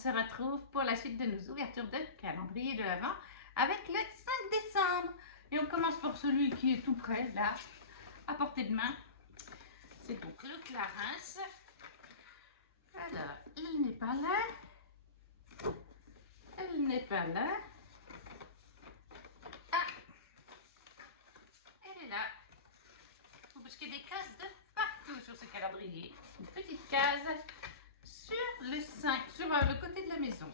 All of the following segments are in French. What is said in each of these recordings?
se retrouve pour la suite de nos ouvertures de calendrier de l'Avent avec le 5 décembre. Et on commence par celui qui est tout près, là, à portée de main. C'est donc le Clarins. Alors, il n'est pas là. Elle n'est pas là. Ah, elle est là. Parce qu'il y a des cases de partout sur ce calendrier. Une petite case sur le 5, sur le côté de la maison.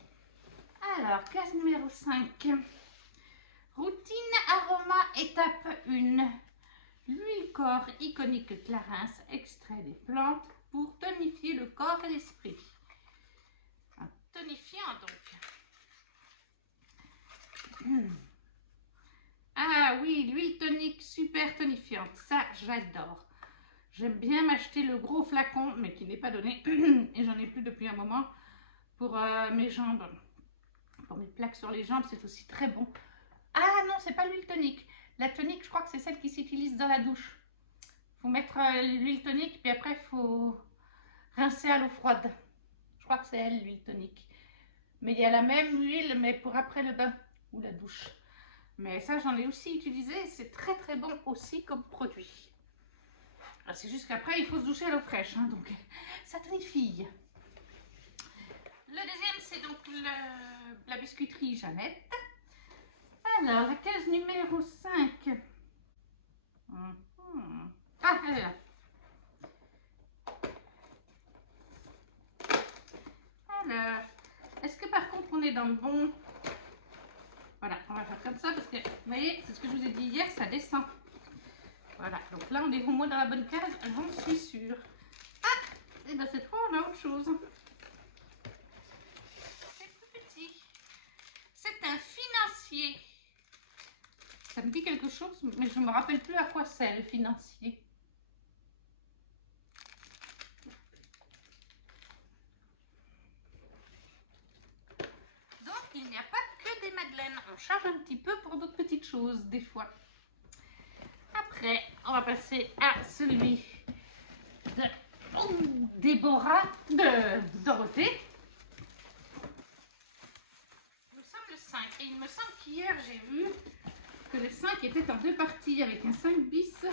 Alors, case numéro 5. Routine aroma étape 1. L'huile corps iconique Clarins, extrait des plantes pour tonifier le corps et l'esprit. Un tonifiant donc. Ah oui, l'huile tonique super tonifiante, ça j'adore. J'aime bien m'acheter le gros flacon, mais qui n'est pas donné, et j'en ai plus depuis un moment, pour mes jambes. Pour mes plaques sur les jambes, c'est aussi très bon. Ah non, c'est pas l'huile tonique. La tonique, je crois que c'est celle qui s'utilise dans la douche. Il faut mettre l'huile tonique, puis après, il faut rincer à l'eau froide. Je crois que c'est elle, l'huile tonique. Mais il y a la même huile, mais pour après le bain ou la douche. Mais ça, j'en ai aussi utilisé. C'est très très bon aussi comme produit. C'est juste qu'après, il faut se doucher à l'eau fraîche. Hein, donc, ça tonifie. Le deuxième, c'est donc la biscuiterie Jeannette. Alors, la case numéro 5. Ah, elle est là. Alors, est-ce que par contre, on est dans le bon... Voilà, on va faire comme ça parce que, vous voyez, c'est ce que je vous ai dit hier, ça descend. Voilà, donc là, on est au moins dans la bonne case, j'en suis sûre. Ah, et bien cette fois, on a autre chose. C'est plus petit. C'est un financier. Ça me dit quelque chose, mais je ne me rappelle plus à quoi c'est, le financier. Donc, il n'y a pas que des madeleines. On charge un petit peu pour d'autres petites choses, des fois. Après, on va passer à celui de Déborah, de Dorothée. Nous sommes le 5. Et il me semble qu'hier, j'ai vu que le 5 était en deux parties, avec un 5 bis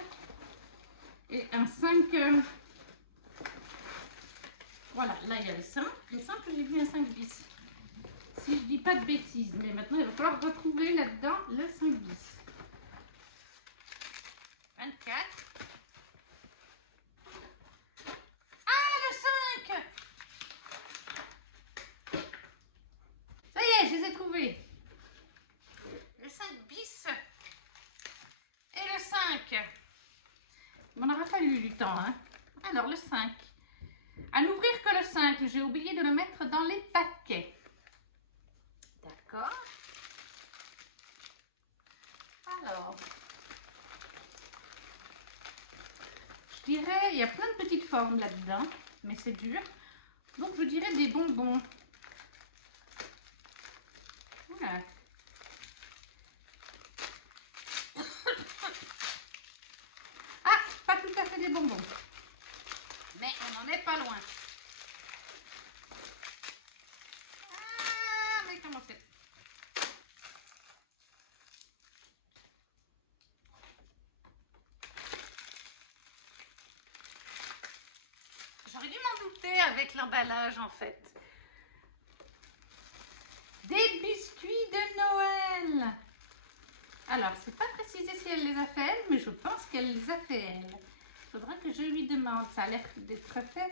et un 5... Voilà, là, il y a le 5. Il me semble que j'ai vu un 5 bis. Si je dis pas de bêtises. Mais maintenant, il va falloir retrouver là-dedans le 5 bis. 24. Ah, le 5! Ça y est, je les ai trouvés. Le 5 bis et le 5. Il m'en aura fallu du temps. Hein. Alors, le 5. À n'ouvrir que le 5. J'ai oublié de le mettre dans les paquets. D'accord. Alors, je dirais, il y a plein de petites formes là-dedans, mais c'est dur. Donc, je dirais des bonbons. Voilà. Ah, pas tout à fait des bonbons. Mais on n'en est pas loin. Ah, mais comment c'est? J'aurais dû m'en douter avec l'emballage en fait. Des biscuits de Noël. Alors, c'est pas précisé si elle les a fait elle, mais je pense qu'elle les a fait elle. Il faudra que je lui demande. Ça a l'air d'être fait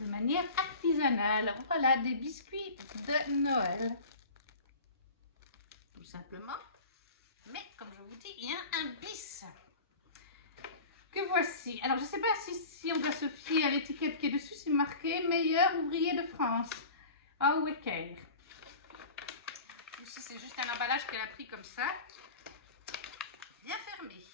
de manière artisanale. Voilà, des biscuits de Noël. Tout simplement. Mais, comme je vous dis, il y a un bis. Que voici. Alors, je ne sais pas si on doit se fier à l'étiquette qui est dessus. C'est marqué « Meilleur ouvrier de France ». Ah, Wecker. Ici, c'est juste un emballage qu'elle a pris comme ça. Bien fermé.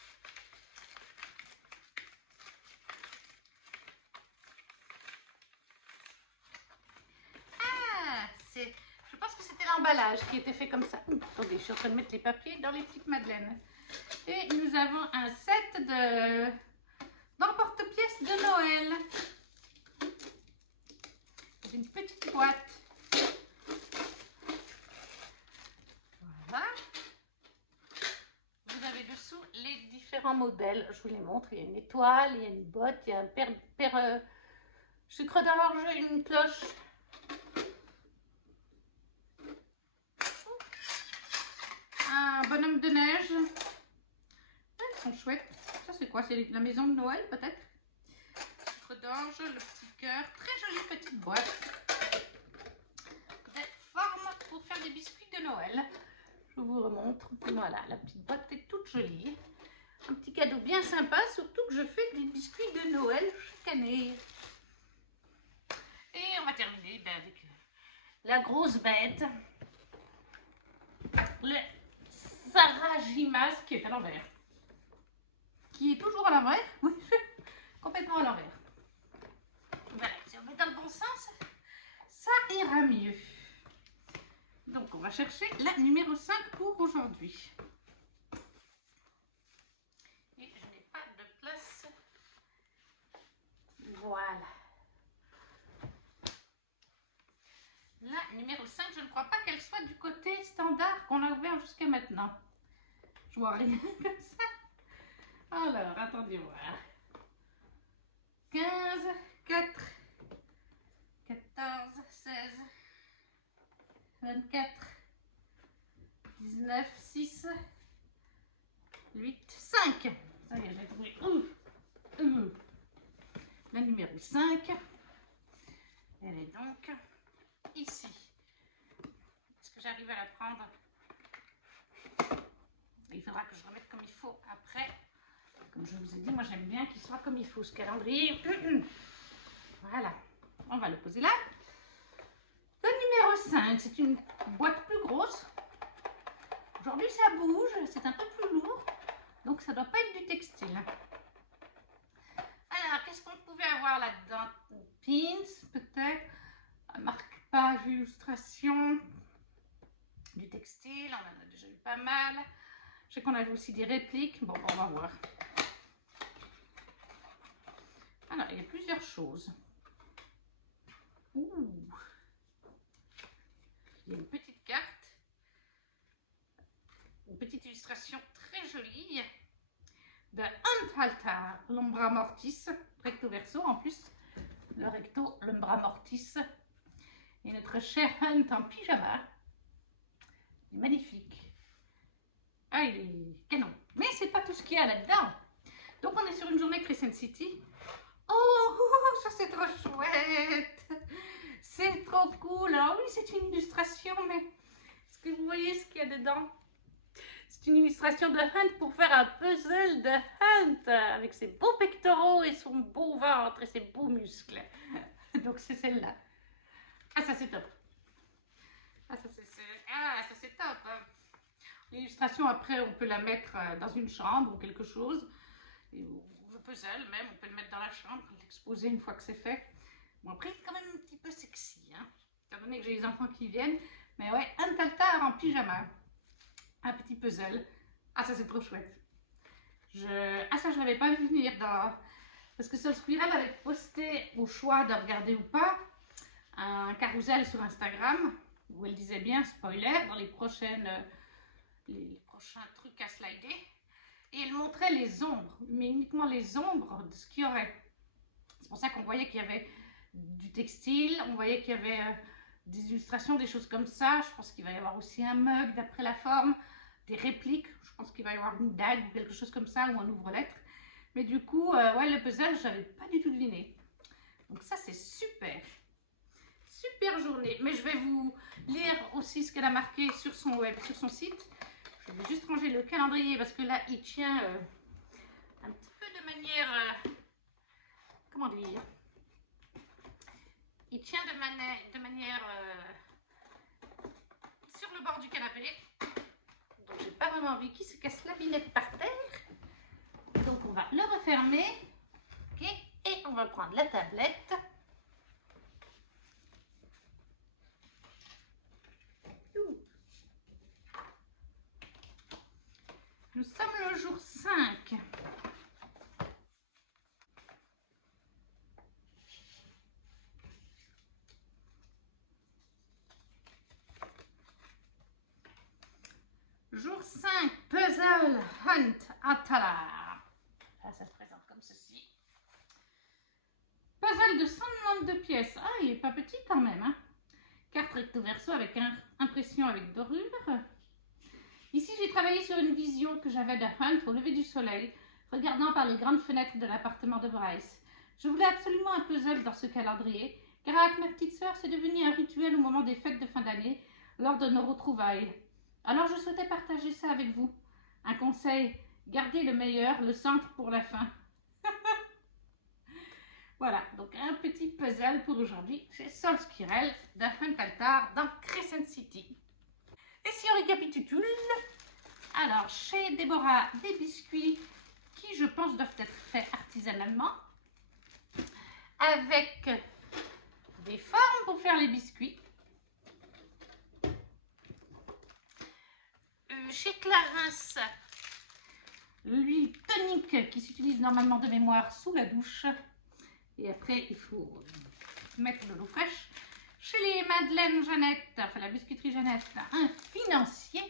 Ah, je pense que c'était l'emballage qui était fait comme ça. Attendez, je suis en train de mettre les papiers dans les petites madeleines. Et nous avons un set d'emporte-pièces de Noël. Une petite boîte dessous les différents modèles. Je vous les montre. Il y a une étoile, il y a une botte, il y a un père sucre d'orge, une cloche. Un bonhomme de neige. Ils sont chouettes. Ça c'est quoi? C'est la maison de Noël peut-être? Sucre d'orge, le petit cœur. Très jolie petite boîte. Des formes pour faire des biscuits de Noël. Je vous remontre. Voilà, la petite boîte est toute jolie. Un petit cadeau bien sympa, surtout que je fais des biscuits de Noël chaque année. Et on va terminer avec la grosse bête. Le Sarajimas qui est à l'envers. Qui est toujours à l'envers. Oui, complètement à l'envers. Voilà, si on met dans le bon sens, ça ira mieux. Donc on va chercher la numéro 5 pour aujourd'hui. Et je n'ai pas de place. Voilà. La numéro 5, je ne crois pas qu'elle soit du côté standard qu'on a ouvert jusqu'à maintenant. Je vois rien comme ça. Alors, attendez voir. 15, 4, 14, 16, 24, 19, 6, 8, 5. Ça y est, j'ai trouvé. La numéro 5. Elle est donc ici. Est-ce que j'arrive à la prendre? Il faudra que je remette comme il faut après. Comme je vous ai dit, moi j'aime bien qu'il soit comme il faut ce calendrier. Voilà, on va le poser là. Le numéro 5, c'est une boîte plus grosse. Aujourd'hui ça bouge, c'est un peu plus lourd. Donc ça ne doit pas être du textile. Alors, qu'est-ce qu'on pouvait avoir là-dedans? Pins, peut-être. Marque-page, illustration. Du textile, on en a déjà eu pas mal. Je sais qu'on avait aussi des répliques. Bon, on va voir. Alors, il y a plusieurs choses. Ouh. Il y a une petite carte. Une petite illustration très jolie de Antalta, l'Umbra Mortis, recto verso. En plus, le recto, l'Umbra Mortis. Et notre cher Hunt en pyjama. Il est magnifique. Ah, il est canon. Mais c'est pas tout ce qu'il y a là-dedans. Donc, on est sur une journée Crescent City. Oh, ça c'est trop chouette. C'est trop cool. Alors oui, c'est une illustration, mais est-ce que vous voyez ce qu'il y a dedans? C'est une illustration de Hunt pour faire un puzzle de Hunt avec ses beaux pectoraux et son beau ventre et ses beaux muscles. Donc c'est celle-là. Ah, ça c'est top. Ah, ça c'est top. L'illustration, après, on peut la mettre dans une chambre ou quelque chose. Ou le puzzle même, on peut le mettre dans la chambre, l'exposer une fois que c'est fait. Bon, après, c'est quand même un petit peu sexy, hein, étant donné que j'ai les enfants qui viennent. Mais ouais, un tartare en pyjama. Un petit puzzle. Ah, ça c'est trop chouette. Ah, ça je l'avais pas vu venir dans... Parce que Soul Squirrel avait posté au choix de regarder ou pas un carrousel sur Instagram où elle disait bien, spoiler, dans les prochains trucs à slider. Et elle montrait les ombres, mais uniquement les ombres de ce qu'il y aurait. C'est pour ça qu'on voyait qu'il y avait du textile, on voyait qu'il y avait des illustrations, des choses comme ça. Je pense qu'il va y avoir aussi un mug d'après la forme, des répliques. Je pense qu'il va y avoir une dague ou quelque chose comme ça, ou un ouvre-lettre. Mais du coup, ouais, le puzzle, je n'avais pas du tout deviné. Donc ça, c'est super. Super journée. Mais je vais vous lire aussi ce qu'elle a marqué sur son web, sur son site. Je vais juste ranger le calendrier parce que là, il tient un petit peu de manière... comment dire? Il tient de manière sur le bord du canapé. Donc, j'ai pas vraiment envie qu'il se casse la binette par terre. Donc, on va le refermer. Ok. Et on va prendre la tablette. Nous sommes le jour 5. Jour 5, Puzzle Hunt Atala. Là, ça se présente comme ceci. Puzzle de 192 pièces. Ah, il est pas petit quand même. Hein. Carte recto verso avec impression avec dorure. Ici, j'ai travaillé sur une vision que j'avais de Hunt au lever du soleil, regardant par les grandes fenêtres de l'appartement de Bryce. Je voulais absolument un puzzle dans ce calendrier, car avec ma petite sœur, c'est devenu un rituel au moment des fêtes de fin d'année, lors de nos retrouvailles. Alors, je souhaitais partager ça avec vous. Un conseil, gardez le meilleur, le centre pour la fin. Voilà, donc un petit puzzle pour aujourd'hui chez Sol Squirrel de Hunt Altar dans Crescent City. Et si on récapitule, alors chez Déborah, des biscuits qui je pense doivent être faits artisanalement avec des formes pour faire les biscuits. Chez Clarins, l'huile tonique qui s'utilise normalement de mémoire sous la douche. Et après, il faut mettre de l'eau fraîche. Chez les Madeleine Jeannette, enfin la biscuiterie Jeannette, un financier.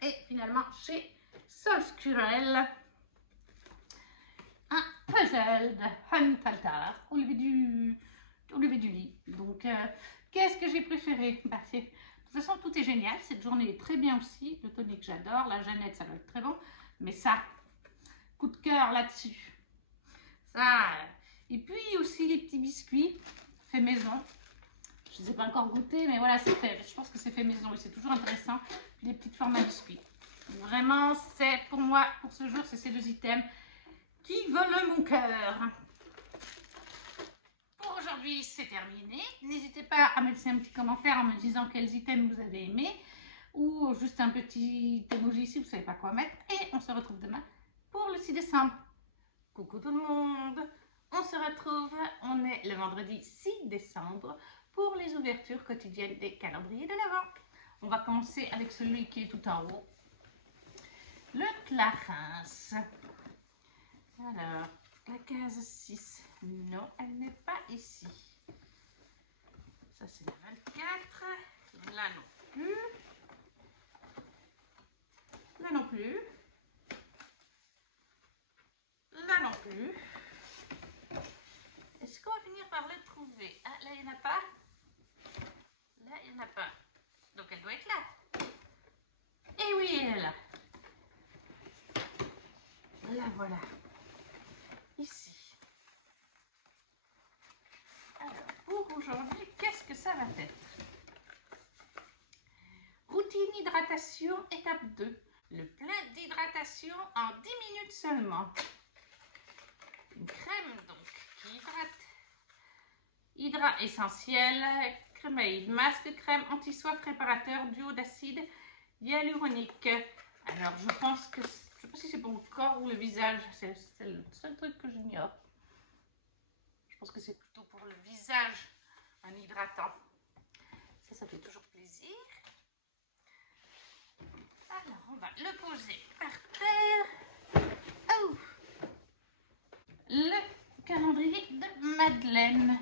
Et finalement, chez Sol Squirrel, un puzzle de Hunt Altar au lever du lit. Donc, qu'est-ce que j'ai préféré? Bah, de toute façon, tout est génial. Cette journée est très bien aussi. Le tonique, j'adore. La Jeannette, ça doit être très bon. Mais ça, coup de cœur là-dessus. Ça. Et puis aussi les petits biscuits fait maison. Je ne les ai pas encore goûtés, mais voilà, je pense que c'est fait maison et c'est toujours intéressant. Puis les petites formes à biscuits. Vraiment, c'est pour moi, pour ce jour, c'est ces deux items qui volent mon cœur. Pour aujourd'hui, c'est terminé. N'hésitez pas à me laisser un petit commentaire en me disant quels items vous avez aimés ou juste un petit emoji si vous ne savez pas quoi mettre. Et on se retrouve demain pour le 6 décembre. Coucou tout le monde! On se retrouve, on est le vendredi 6 décembre pour les ouvertures quotidiennes des calendriers de l'Avent. On va commencer avec celui qui est tout en haut. Le Clarins. Alors, la case 6. Non, elle n'est pas ici. Ça, c'est la 24. Là non plus. Là non plus. Là non plus. Est-ce qu'on va finir par le trouver? Ah, là, il n'y en a pas. Là, il n'y en a pas. Donc, elle doit être là. Et oui, elle est là. La voilà. Ici. Alors, pour aujourd'hui, qu'est-ce que ça va être? Routine hydratation, étape 2. Le plein d'hydratation en 10 minutes seulement. Une crème, donc, qui hydrate. Hydrat essentiel, crémeille, masque, crème anti-soif réparateur, duo d'acide hyaluronique. Alors, je pense que, je ne sais pas si c'est pour le corps ou le visage, c'est le seul truc que j'ignore. Je pense que c'est plutôt pour le visage, un hydratant. Ça fait toujours plaisir. Alors, on va le poser par terre. Oh! Le calendrier de Madeleine.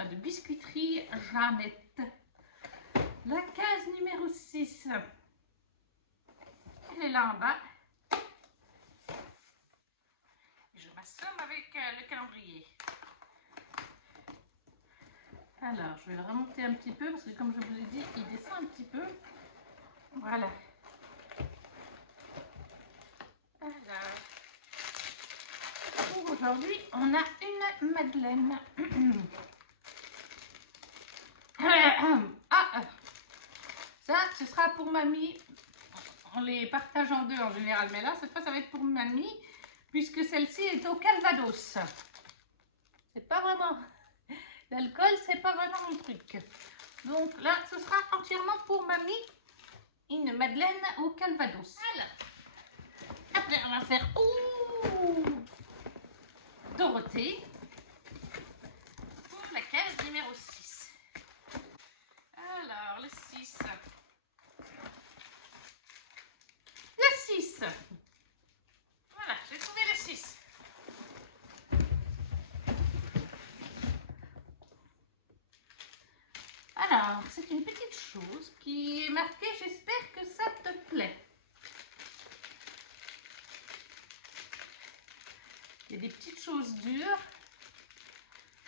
Enfin, de biscuiterie Jeannette. La case numéro 6. Elle est là en bas. Je m'assomme avec le calendrier. Alors, je vais le remonter un petit peu parce que comme je vous ai dit, il descend un petit peu. Voilà. Alors, pour aujourd'hui, on a une Madeleine. Ah, ça, ce sera pour mamie. On les partage en deux en général, mais là, cette fois, ça va être pour mamie, puisque celle-ci est au Calvados. C'est pas vraiment... L'alcool, c'est pas vraiment mon truc. Donc là, ce sera entièrement pour mamie, une Madeleine au Calvados. Alors, après, on va faire... Ouh, Dorothée, pour la case numéro 6. Alors, le 6. Le 6. Voilà, j'ai trouvé le 6. Alors, c'est une petite chose qui est marquée, j'espère que ça te plaît. Il y a des petites choses dures.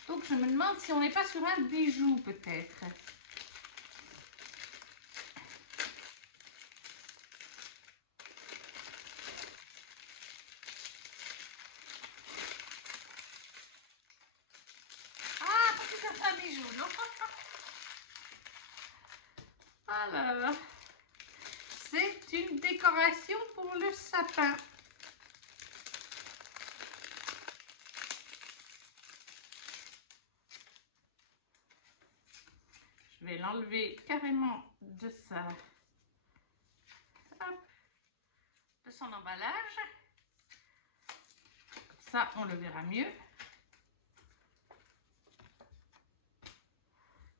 Donc je me demande si on n'est pas sur un bijou peut-être. Ah, peut-être un bijou, non? Alors, c'est une décoration pour le sapin. Je vais l'enlever carrément de son emballage. Ça, on le verra mieux.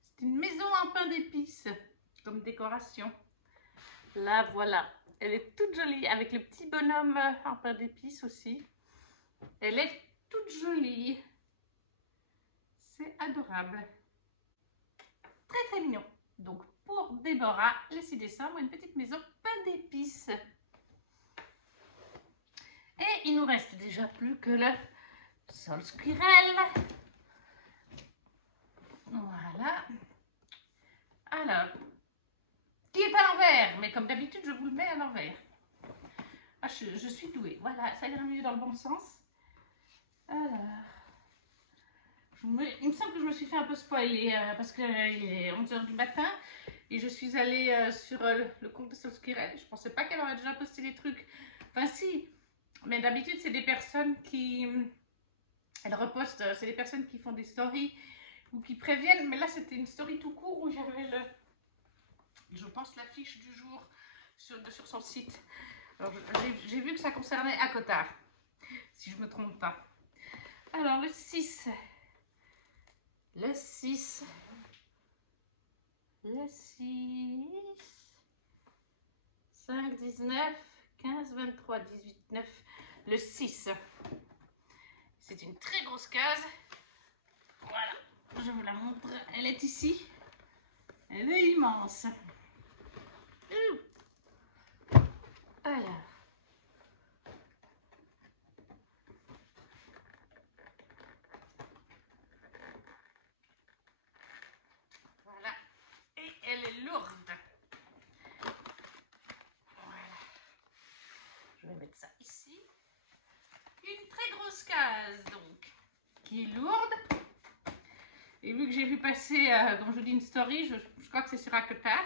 C'est une maison en pain d'épices comme décoration. Là, voilà. Elle est toute jolie avec le petit bonhomme en pain d'épices aussi. Elle est toute jolie. C'est adorable. Très très mignon. Donc pour Déborah, le 6 décembre, une petite maison pain d'épices. Et il nous reste déjà plus que le sol squirrel. Voilà. Alors, qui est à l'envers, mais comme d'habitude, je vous le mets à l'envers. Ah, je suis douée. Voilà, ça ira mieux dans le bon sens. Alors, il me semble que je me suis fait un peu spoiler parce qu'il est 11 h du matin et je suis allée sur le compte de Sol Squirrel. Je pensais pas qu'elle aurait déjà posté des trucs. Enfin, si, mais d'habitude, c'est des personnes qui. Elle reposte, c'est des personnes qui font des stories ou qui préviennent. Mais là, c'était une story tout court où j'avais je pense, l'affiche du jour sur son site. Alors, j'ai vu que ça concernait ACOTAR, si je ne me trompe pas. Alors, le 6. Le 6. Le 6. 5, 19, 15, 23, 18, 9. Le 6. C'est une très grosse case. Voilà, je vous la montre. Elle est ici. Elle est immense. Alors. Voilà. Et elle est lourde. Voilà. Je vais mettre ça ici. Une très grosse case, donc, qui est lourde. Et vu que j'ai vu passer, comme je vous dis, une story, je crois que c'est sur ACOTAR.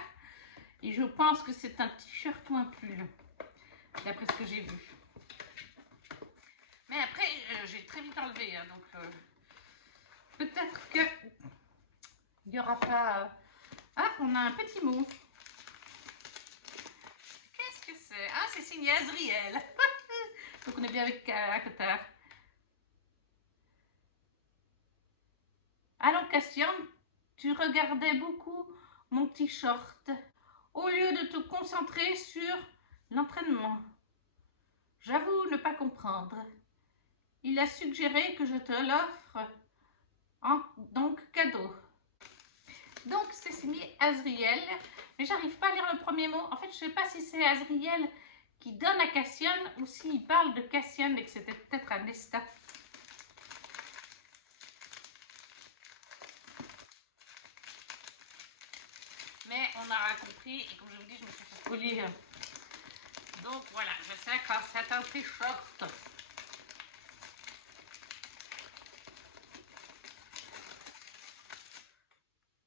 Et je pense que c'est un t-shirt ou un pull, d'après ce que j'ai vu. Mais après, j'ai très vite enlevé, hein, donc peut-être que il n'y aura pas... Ah, on a un petit mot. Qu'est-ce que c'est? Ah, c'est signé Azriel. Donc on est bien avec ACOTAR. Alors Cassiane, tu regardais beaucoup mon petit short au lieu de te concentrer sur l'entraînement. J'avoue ne pas comprendre. Il a suggéré que je te l'offre en donc cadeau. Donc c'est signé Azriel, mais j'arrive pas à lire le premier mot. En fait, je sais pas si c'est Azriel qui donne à Cassiane ou s'il parle de Cassiane et que c'était peut-être à Nesta. Mais on aura compris, et comme je vous dis, je me suis fait spoiler. Donc voilà, je sais quand c'est un t-shirt.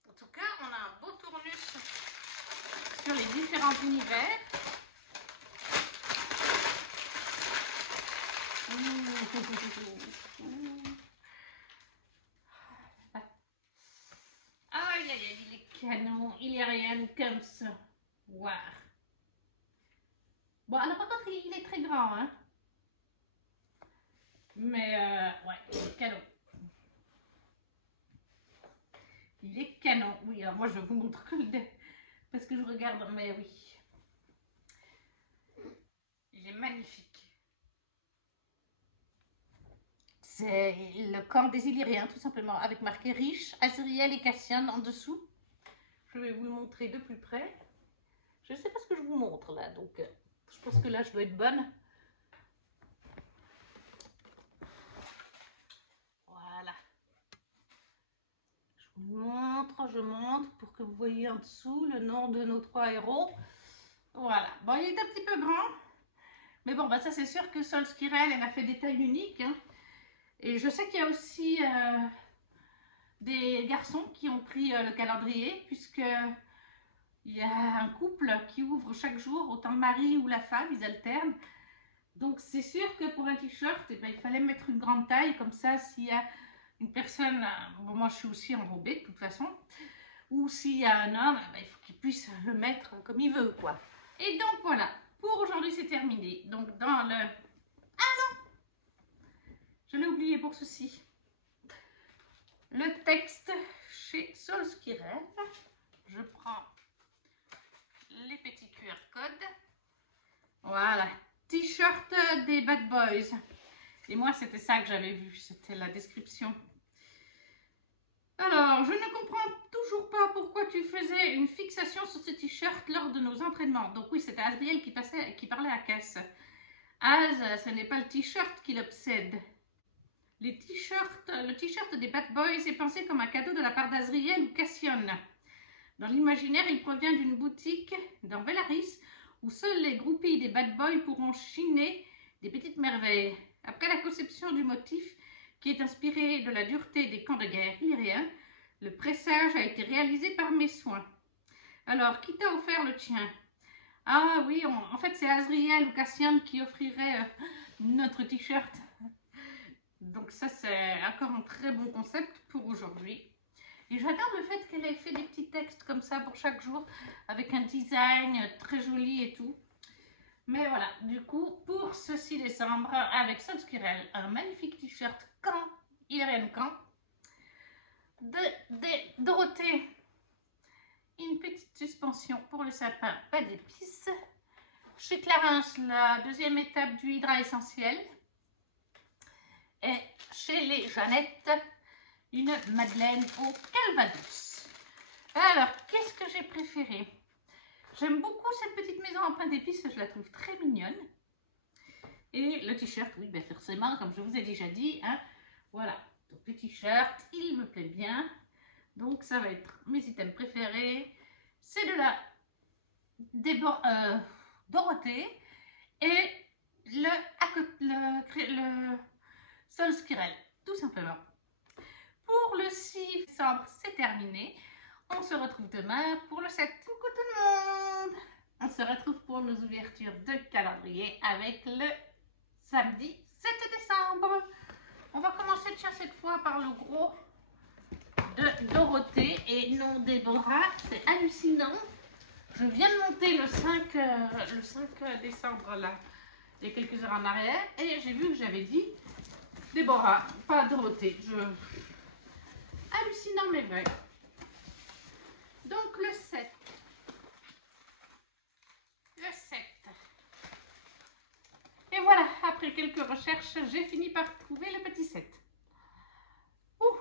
En tout cas, on a un beau tournus sur les différents univers. Aïe, aïe, aïe, il est canon, il est rien comme ça. Waouh. Bon, alors par contre, il est très grand, hein. Mais, ouais, il est canon. Il est canon, oui. Alors moi, je vous montre que le parce que je regarde, mais oui. Il est magnifique. C'est le camp des Illyriens, tout simplement, avec marqué riche, Azriel et Cassiane en dessous. je vais vous le montrer de plus près. Je ne sais pas ce que je vous montre là, donc je pense que là je dois être bonne. Voilà. Je montre pour que vous voyez en dessous le nom de nos 3 héros. Voilà. Bon, il est un petit peu grand. Mais bon, bah ça c'est sûr que Sol Skirel, elle a fait des tailles uniques. Hein. Et je sais qu'il y a aussi des garçons qui ont pris le calendrier, puisque il y a un couple qui ouvre chaque jour, autant le mari ou la femme, ils alternent. Donc c'est sûr que pour un t-shirt, eh ben, il fallait mettre une grande taille, comme ça s'il y a une personne, bon, moi je suis aussi enrobée de toute façon, ou s'il y a un homme, eh ben, il faut qu'il puisse le mettre comme il veut, quoi. Et donc voilà, pour aujourd'hui c'est terminé. Donc dans le... Ah non, je l'ai oublié pour ceci. Le texte chez Sol Skirel. Je prends les petits QR codes. Voilà, t-shirt des Bad Boys. Et moi, c'était ça que j'avais vu, c'était la description. Alors, je ne comprends toujours pas pourquoi tu faisais une fixation sur ce t-shirt lors de nos entraînements. Donc oui, c'était Azriel qui parlait à Cass. Az, ce n'est pas le t-shirt qui l'obsède. Le t-shirt des Bad Boys est pensé comme un cadeau de la part d'Azriel ou Cassian. Dans l'imaginaire, il provient d'une boutique dans Velaris où seuls les groupies des Bad Boys pourront chiner des petites merveilles. Après la conception du motif, qui est inspiré de la dureté des camps de guerre illyriens, le pressage a été réalisé par mes soins. Alors, qui t'a offert le tien? Ah oui, en fait, c'est Azriel ou Cassian qui offrirait notre t-shirt. Donc ça, c'est encore un très bon concept pour aujourd'hui. Et j'adore le fait qu'elle ait fait des petits textes comme ça pour chaque jour, avec un design très joli et tout. Mais voilà, du coup, pour ce 6 décembre, avec Sol Skirel, un magnifique t-shirt Caen, Irène Caen, de Dorothée, une petite suspension pour le sapin, pas d'épices. Chez Clarins, la deuxième étape du Hydra essentiel. Et chez les Jeannettes, une madeleine au calvados. Alors, qu'est-ce que j'ai préféré? J'aime beaucoup cette petite maison en pain d'épices, je la trouve très mignonne. Et le t-shirt, oui, ben forcément, comme je vous ai déjà dit, hein, voilà. Donc le t-shirt, il me plaît bien. Donc ça va être mes items préférés. C'est de la Dorothée et le Sol Skirel, tout simplement. Pour le 6 décembre, c'est terminé. On se retrouve demain pour le 7. Coucou tout le monde! On se retrouve pour nos ouvertures de calendrier avec le samedi 7 décembre. On va commencer, tiens, cette fois par le gros de Dorothée et non Déborah. C'est hallucinant. Je viens de monter le 5 décembre, là, il y a quelques heures en arrière, et j'ai vu que j'avais dit Déborah, pas Dorothée. Hallucinant, mais vrai. Donc, le 7. Le 7. Et voilà, après quelques recherches, j'ai fini par trouver le petit 7. Ouh,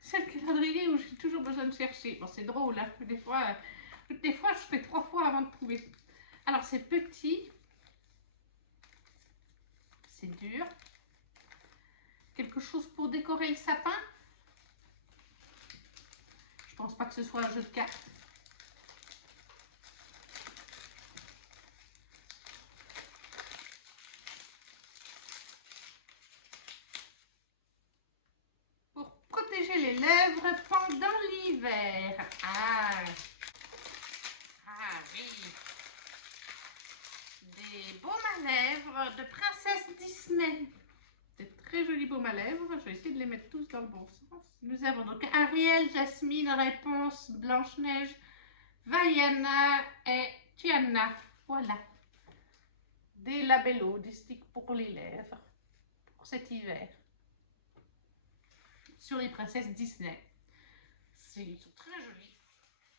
c'est le calendrier où j'ai toujours besoin de chercher. Bon, c'est drôle, hein. Des fois, je fais 3 fois avant de trouver. Alors, c'est petit. C'est dur. Quelque chose pour décorer le sapin. Je pense pas que ce soit un jeu de cartes. Pour protéger les lèvres pendant l'hiver. Ah oui. Des baumes à lèvres de princesse Disney. Des très jolis baumes à lèvres. Je vais essayer de les mettre tous dans le bon sens. Nous avons donc Ariel, Jasmine, Réponse, Blanche-Neige, Vaiana et Tiana. Voilà. Des labellos, des sticks pour les lèvres. Pour cet hiver. Sur les princesses Disney. Ils sont très jolis.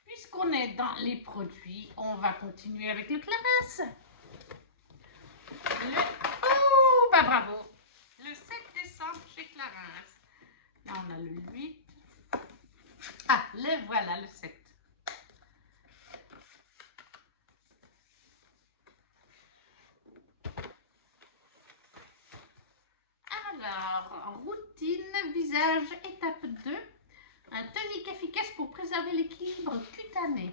Puisqu'on est dans les produits, on va continuer avec le Clarins. Oh, bah bravo. Le 7 décembre chez Clarins. Là, on a le 8. Ah, voilà, le 7. Alors, routine, visage, étape 2. Un tonique efficace pour préserver l'équilibre cutané.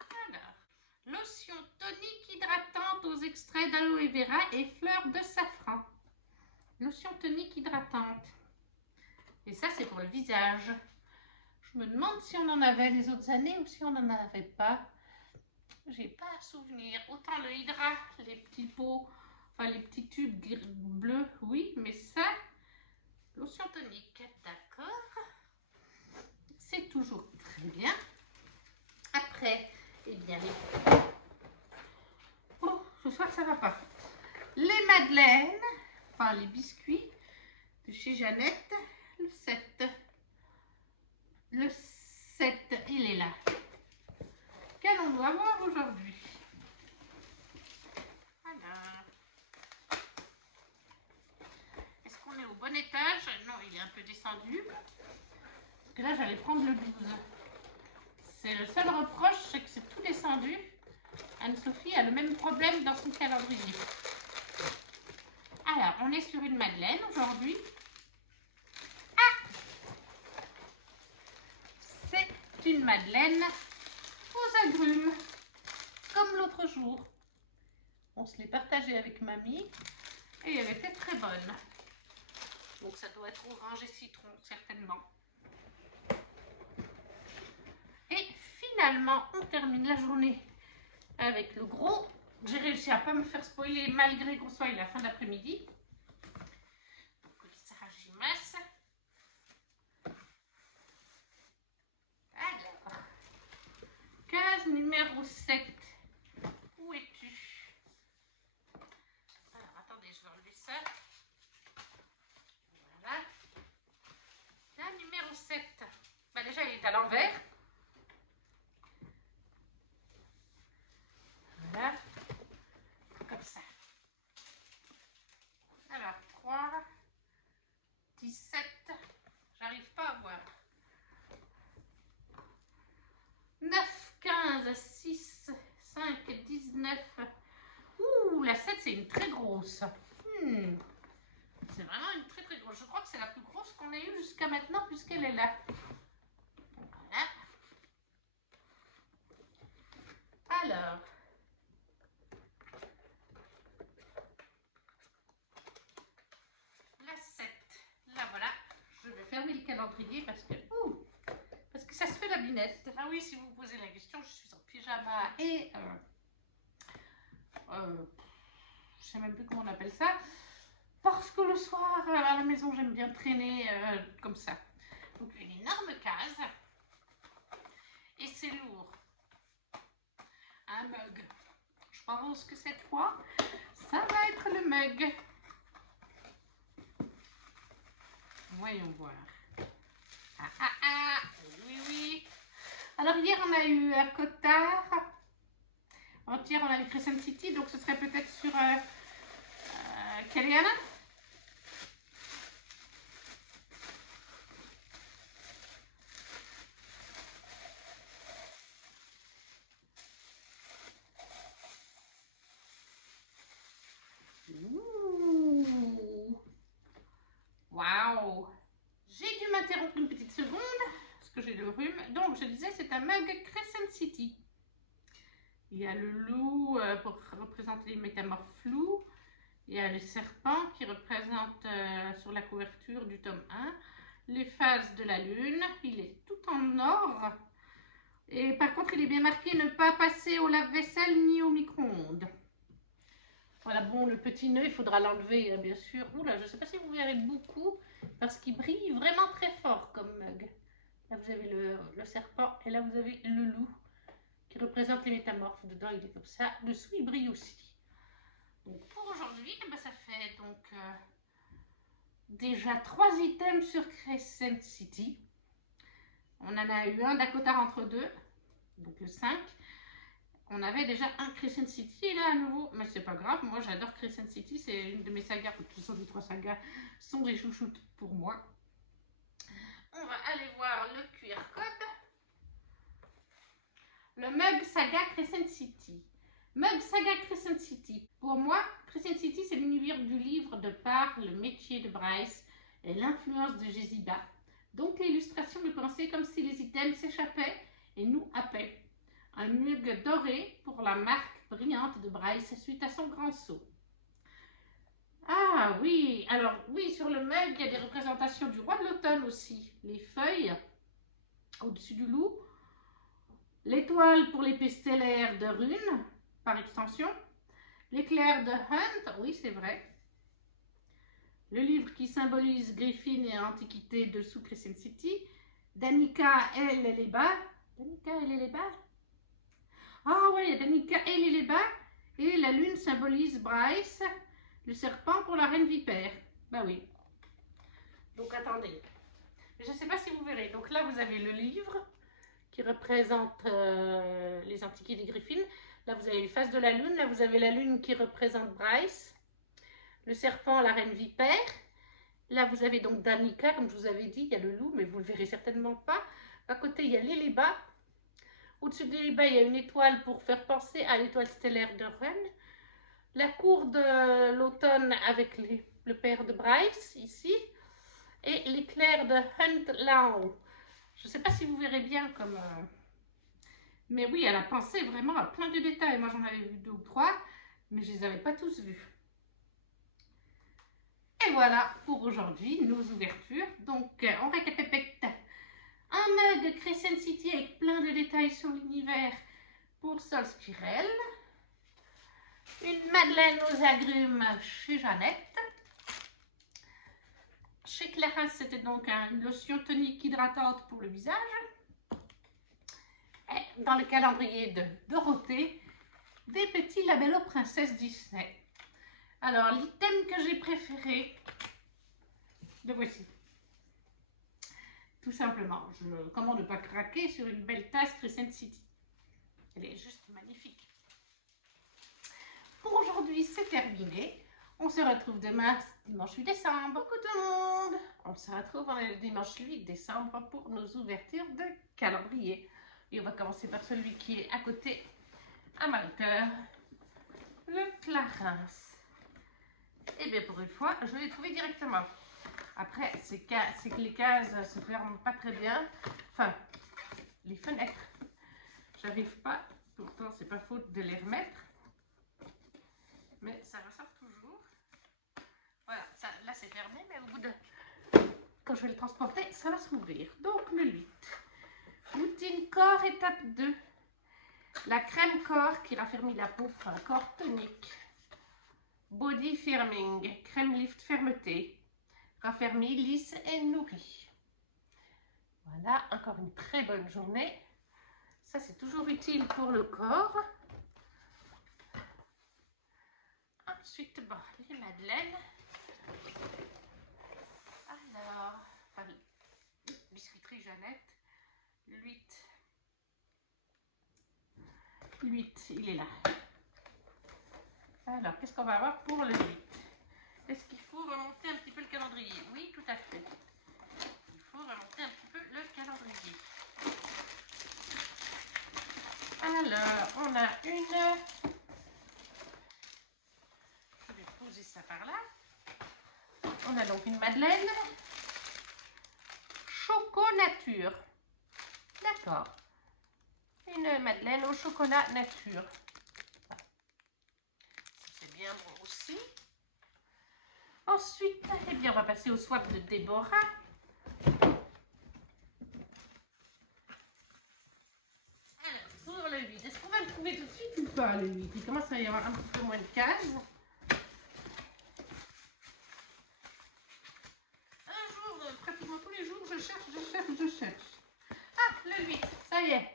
Alors, lotion tonique hydratante aux extraits d'aloe vera et fleurs de safran. Lotion tonique hydratante. Et ça, c'est pour le visage. Je me demande si on en avait les autres années ou si on n'en avait pas. J'ai pas à souvenir. Autant le Hydra, les petits pots, enfin les petits tubes bleus, oui, mais ça, lotion tonique, d'accord. C'est toujours très bien. Après, eh bien, oh, ce soir ça va pas. Les madeleines, enfin les biscuits de chez Jeannette, le 7. Le 7, il est là. Qu'allons-nous avoir aujourd'hui? Alors, est-ce qu'on est au bon étage? Non, il est un peu descendu. Parce que là, j'allais prendre le 12. C'est le seul reproche, c'est que c'est tout descendu. Anne-Sophie a le même problème dans son calendrier. Alors, on est sur une madeleine aujourd'hui. Ah! C'est une madeleine aux agrumes, comme l'autre jour. On se l'est partagée avec mamie et elle était très bonne. Donc ça doit être orange et citron, certainement. Et finalement, on termine la journée avec le gros. J'ai réussi à ne pas me faire spoiler malgré qu'on soit à la fin d'après-midi. Alors, case numéro 7. Où es-tu? Alors, attendez, je vais enlever ça. Voilà. La numéro 7. Bah déjà, il est à l'envers. Voilà. Comme ça. Alors, 3, 17. J'arrive pas à voir. 9, 15, 6, 5, 19. Ouh, la 7, c'est une très grosse. C'est vraiment une très très grosse. Je crois que c'est la plus grosse qu'on ait eue jusqu'à maintenant puisqu'elle est là. Voilà. Alors. La 7. Là, voilà. Je vais fermer le calendrier parce que ça se fait la binette. Ah oui, si vous vous posez la question, je suis en pyjama et je sais même plus comment on appelle ça, parce que le soir à la maison j'aime bien traîner comme ça. Donc une énorme case et c'est lourd. Un mug. Je pense que cette fois ça va être le mug. Voyons voir. Oui. Alors hier on a eu Cotard. Hier on a eu Crescent City, donc ce serait peut-être sur Kellyanne. Waouh! J'ai dû m'interrompre une petite seconde parce que j'ai le rhume. Donc je disais, c'est un mug Crescent City. Il y a le loup pour représenter les métamorphes flous. Il y a le serpent qui représente sur la couverture du tome 1 les phases de la lune. Il est tout en or. Et par contre, il est bien marqué ne pas passer au lave-vaisselle ni au micro-ondes. Voilà, bon, le petit nœud, il faudra l'enlever, bien sûr. Oula, je ne sais pas si vous verrez beaucoup, parce qu'il brille vraiment très fort comme mug. Là, vous avez le serpent, et là, vous avez le loup, qui représente les métamorphes. Dedans, il est comme ça. Dessous, il brille aussi. Donc, pour aujourd'hui, ben, ça fait donc déjà 3 items sur Crescent City. On en a eu un Dakota entre deux, donc le 5. On avait déjà un Crescent City et là à nouveau, mais c'est pas grave, moi j'adore Crescent City, c'est une de mes sagas, de toute façon les 3 sagas sont des chouchoutes pour moi. On va aller voir le QR code. le mug Saga Crescent City. Mug Saga Crescent City. Pour moi, Crescent City, c'est l'univers du livre de par le métier de Bryce et l'influence de Jesiba. Donc l'illustration me pensait comme si les items s'échappaient et nous happaient. Un mug doré pour la marque brillante de Bryce suite à son grand saut. Ah oui, alors oui, sur le mug, il y a des représentations du roi de l'automne aussi. Les feuilles au-dessus du loup, l'étoile pour l'épée stellaire de Rune, par extension, l'éclair de Hunt, oui c'est vrai, le livre qui symbolise Griffin et Antiquité dessous Crescent City, Danica, elle et les bas, Danica, elle et les bas, ah ouais, il y a Danica, elle et les bas, et la lune symbolise Bryce, le serpent pour la reine vipère, bah oui, donc attendez, je ne sais pas si vous verrez, donc là vous avez le livre, qui représente les antiquités de Griffin. Là, vous avez les faces de la lune. Là, vous avez la lune qui représente Bryce. Le serpent, la reine vipère. Là, vous avez donc Danica, comme je vous avais dit. Il y a le loup, mais vous ne le verrez certainement pas. À côté, il y a l'Éléba. Au-dessus de l'Éléba, il y a une étoile pour faire penser à l'étoile stellaire de Rune. La cour de l'automne avec le père de Bryce, ici. Et l'éclair de Hunt là en haut. Je ne sais pas si vous verrez bien comme... Mais oui, elle a pensé vraiment à plein de détails. Moi, j'en avais vu 2 ou 3, mais je ne les avais pas tous vus. Et voilà pour aujourd'hui, nos ouvertures. Donc, on récapitule. Un mug Crescent City avec plein de détails sur l'univers pour Sol Spirel. Une madeleine aux agrumes chez Jeannette. Chez Clara, c'était donc une lotion tonique hydratante pour le visage. Et dans le calendrier de Dorothée, des petits labellos Princesse Disney. Alors, l'item que j'ai préféré, le voici. Tout simplement, comment ne pas craquer sur une belle tasse Crescent City. Elle est juste magnifique. Pour aujourd'hui, c'est terminé. On se retrouve demain, dimanche 8 décembre. Coucou tout le monde! On se retrouve le dimanche 8 décembre pour nos ouvertures de calendrier. Et on va commencer par celui qui est à côté, à ma hauteur, le Clarins. Et bien pour une fois, je l'ai trouvé directement. Après, c'est que les cases se ferment pas très bien. Enfin, les fenêtres. J'arrive pas, pourtant c'est pas faute de les remettre. Mais ça ressort toujours. Voilà, ça, là c'est fermé, mais au bout de... Quand je vais le transporter, ça va s'ouvrir. Donc le 8. Routine corps étape 2. La crème corps qui raffermit la peau pour un corps tonique. Body firming, crème lift fermeté. Raffermi, lisse et nourri. Voilà, encore une très bonne journée. Ça, c'est toujours utile pour le corps. Ensuite, bon, les madeleines. Alors, enfin, biscuiterie Jeannette. Le 8. Le 8, il est là. Alors, qu'est-ce qu'on va avoir pour le 8? Est-ce qu'il faut remonter un petit peu le calendrier? Oui, tout à fait. Il faut remonter un petit peu le calendrier. Alors, on a une... Je vais poser ça par là. On a donc une madeleine. Choco nature. D'accord. Une madeleine au chocolat nature. C'est bien bon aussi. Ensuite, eh bien, on va passer au swap de Déborah. Alors, pour le 8, est-ce qu'on va le trouver tout de suite ou pas, le 8? Il commence à y avoir un petit peu moins de cases. Un jour, pratiquement tous les jours, je cherche. Ah, le 8, ça y est.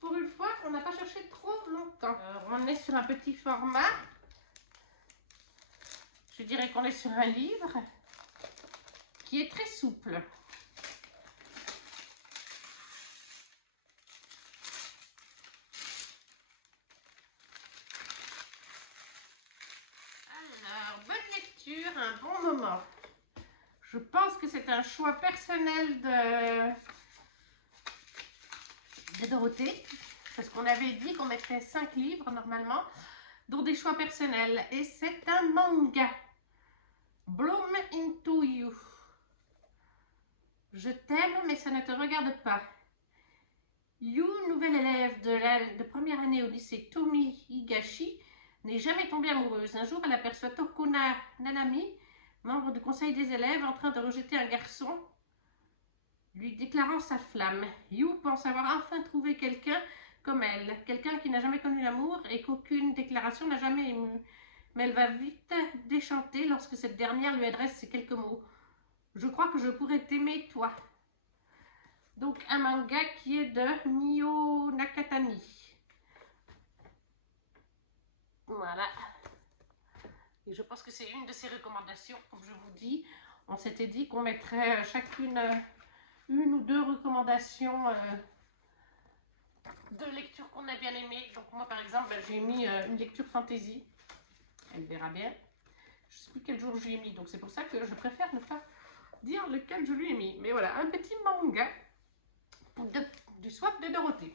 Pour une fois, on n'a pas cherché trop longtemps. On est sur un petit format. Je dirais qu'on est sur un livre qui est très souple. Alors, bonne lecture, un bon moment. Je pense que c'est un choix personnel de Dorothée. parce qu'on avait dit qu'on mettrait 5 livres normalement, dont des choix personnels. Et c'est un manga. Bloom into You. Je t'aime, mais ça ne te regarde pas. Yu, nouvelle élève de première année au lycée Tomi Higashi, n'est jamais tombée amoureuse. Un jour, elle aperçoit Tokuna Nanami, membre du conseil des élèves, en train de rejeter un garçon, lui déclarant sa flamme. Yu pense avoir enfin trouvé quelqu'un comme elle, quelqu'un qui n'a jamais connu l'amour et qu'aucune déclaration n'a jamais ému. Mais elle va vite déchanter lorsque cette dernière lui adresse ces quelques mots. « Je crois que je pourrais t'aimer, toi. » Donc un manga qui est de Mio Nakatani. Voilà. Et je pense que c'est une de ses recommandations, comme je vous dis. On s'était dit qu'on mettrait chacune une ou deux recommandations de lecture qu'on a bien aimées. Donc moi par exemple, j'ai mis une lecture fantasy. Elle verra bien. Je ne sais plus quel jour je lui ai mis, donc c'est pour ça que je préfère ne pas dire lequel je lui ai mis. Mais voilà, un petit manga du swap de Dorothée.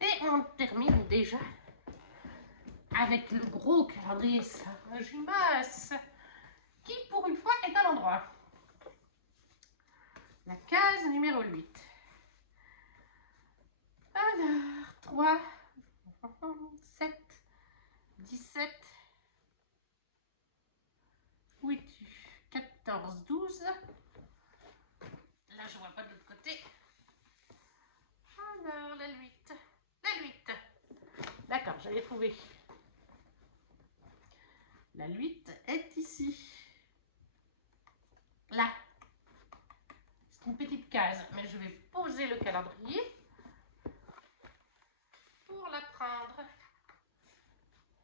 Et on termine déjà avec le gros calendrier Saint-Jumas, qui pour une fois est à l'endroit. La case numéro 8. Alors, 3, 7, 17, 8, 14, 12. Là, je vois pas de l'autre côté. Alors, la 8. La 8. D'accord, j'avais trouvé. La 8 est ici. Là. C'est une petite case, mais je vais poser le calendrier pour la prendre.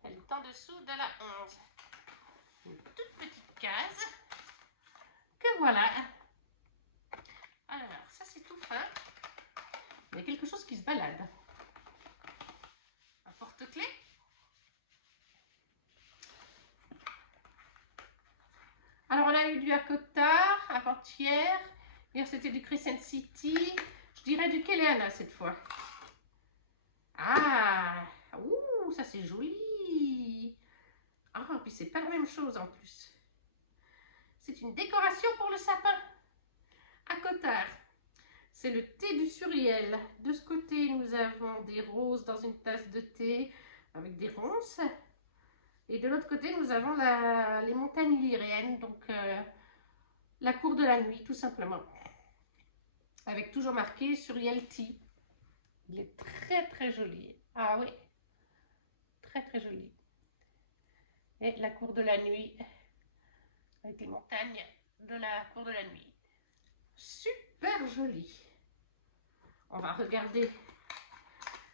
Elle est en dessous de la 11. Une toute petite case que voilà. Alors, ça c'est tout fin. Il y a quelque chose qui se balade. Un porte-clés. Alors, on a eu du Akota avant-hier. Hier, c'était du Crescent City. Je dirais du Keleana cette fois. Ah, ouh, ça c'est joli. Ah, puis c'est pas la même chose en plus. C'est une décoration pour le sapin. Akota. C'est le thé du Suriel. De ce côté, nous avons des roses dans une tasse de thé avec des ronces. Et de l'autre côté, nous avons les montagnes illyriennes, donc la cour de la nuit, tout simplement. Avec toujours marqué Suriel Tea. Il est très très joli. Ah oui, très très joli. Et la cour de la nuit, avec les montagnes de la cour de la nuit. Super joli. On va regarder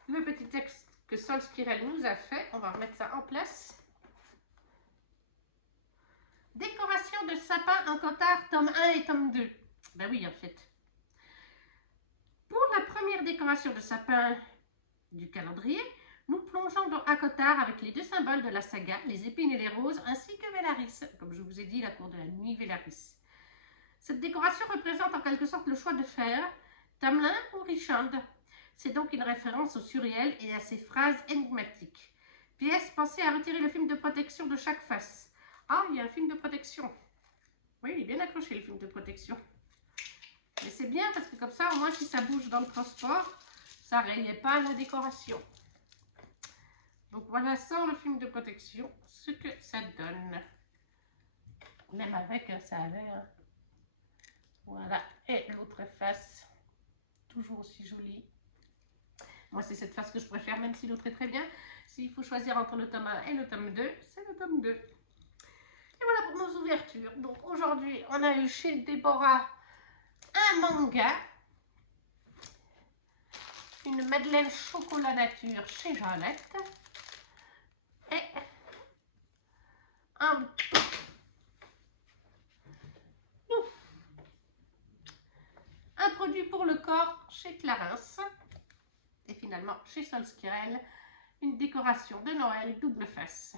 le petit texte que Sol Skirel nous a fait. On va remettre ça en place. Décoration de sapin en Cotard, tome 1 et tome 2. Ben oui, en fait. Pour la première décoration de sapin du calendrier, nous plongeons dans Akotar avec les deux symboles de la saga, les épines et les roses, ainsi que Velaris, comme je vous ai dit, la cour de la nuit Velaris. Cette décoration représente en quelque sorte le choix de faire Tamlin ou Richand. C'est donc une référence au Suriel et à ses phrases énigmatiques. PS, pensez à retirer le film de protection de chaque face. Ah, il y a un film de protection. Oui, il est bien accroché le film de protection. Mais c'est bien parce que comme ça, au moins, si ça bouge dans le transport, ça ne rayait pas la décoration. Donc voilà, sans le film de protection, ce que ça donne. Même avec, ça avait. Hein. Voilà. Et l'autre face, toujours aussi jolie. Moi, c'est cette face que je préfère, même si l'autre est très bien. S'il faut choisir entre le tome 1 et le tome 2, c'est le tome 2. Et voilà pour nos ouvertures. Donc aujourd'hui, on a eu chez Déborah un manga, une Madeleine Chocolat Nature chez Jeannette et un produit pour le corps chez Clarins et finalement chez Sol Skirel, une décoration de Noël double face.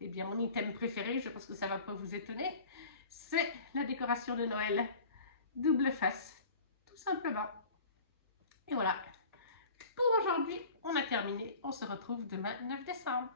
Et bien mon item préféré, je pense que ça ne va pas vous étonner, c'est la décoration de Noël double face, tout simplement. Et voilà, pour aujourd'hui, on terminé. On se retrouve demain 9 décembre.